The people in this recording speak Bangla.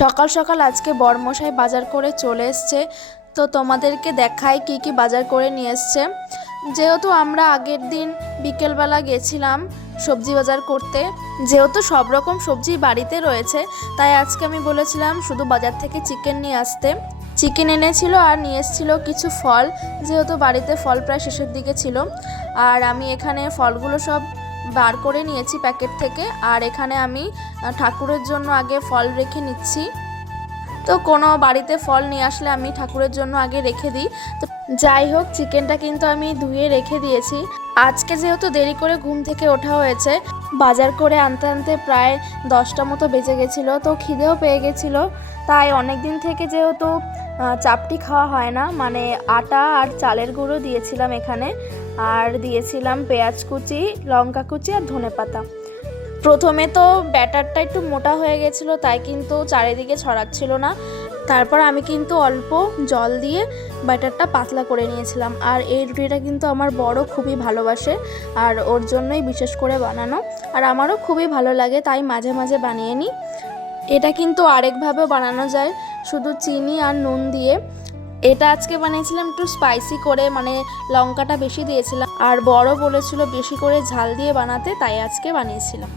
সকাল সকাল আজকে বরমশাই বাজার করে চলে এসছে। তো তোমাদেরকে দেখাই কি কি বাজার করে নিয়ে এসছে। যেহেতু আমরা আগের দিন বিকেলবেলা গেছিলাম সবজি বাজার করতে, যেহেতু সব রকম সবজি বাড়িতে রয়েছে, তাই আজকে আমি বলেছিলাম শুধু বাজার থেকে চিকেন নিয়ে আসতে। চিকেন এনেছিল আর নিয়ে এসেছিলো কিছু ফল, যেহেতু বাড়িতে ফল প্রায় শেষের দিকে ছিল। আর আমি এখানে ফলগুলো সব বার করে নিয়েছি প্যাকেট থেকে। আর এখানে আমি ঠাকুরের জন্য আগে ফল রেখে নিচ্ছি। তো কোনো বাড়িতে ফল নিয়ে আসলে আমি ঠাকুরের জন্য আগে রেখে দিই। তো যাই হোক, চিকেনটা কিন্তু আমি ধুয়ে রেখে দিয়েছি। আজকে যেহেতু দেরি করে ঘুম থেকে ওঠা হয়েছে, বাজার করে আনতে আনতে প্রায় 10টা মতো বেজে গেছিলো। তো খিদেও পেয়ে গেছিলো, তাই অনেক দিন থেকে যেহেতু চাপটি খাওয়া হয় না, মানে আটা আর চালের গুঁড়ো দিয়েছিলাম এখানে, আর দিয়েছিলাম পেঁয়াজ কুচি, লঙ্কা কুচি আর ধনেপাতা। প্রথমে তো ব্যাটারটা একটু মোটা হয়ে গেছিলো, তাই কিন্তু চারিদিকে ছড়াচ্ছিল না। তারপর আমি কিন্তু অল্প জল দিয়ে ব্যাটারটা পাতলা করে নিয়েছিলাম। আর এই রুটিটা কিন্তু আমার বড় খুবই ভালোবাসে, আর ওর জন্যই বিশেষ করে বানানো, আর আমারও খুবই ভালো লাগে, তাই মাঝে মাঝে বানিয়ে নিই। এটা কিন্তু আরেকভাবেও বানানো যায়, শুধু চিনি আর নুন দিয়ে। এটা আজকে বানিয়েছিলাম একটু স্পাইসি করে, মানে লঙ্কাটা বেশি দিয়েছিলাম, আর বড় বলেছিল বেশি করে ঝাল দিয়ে বানাতে, তাই আজকে বানিয়েছিলাম।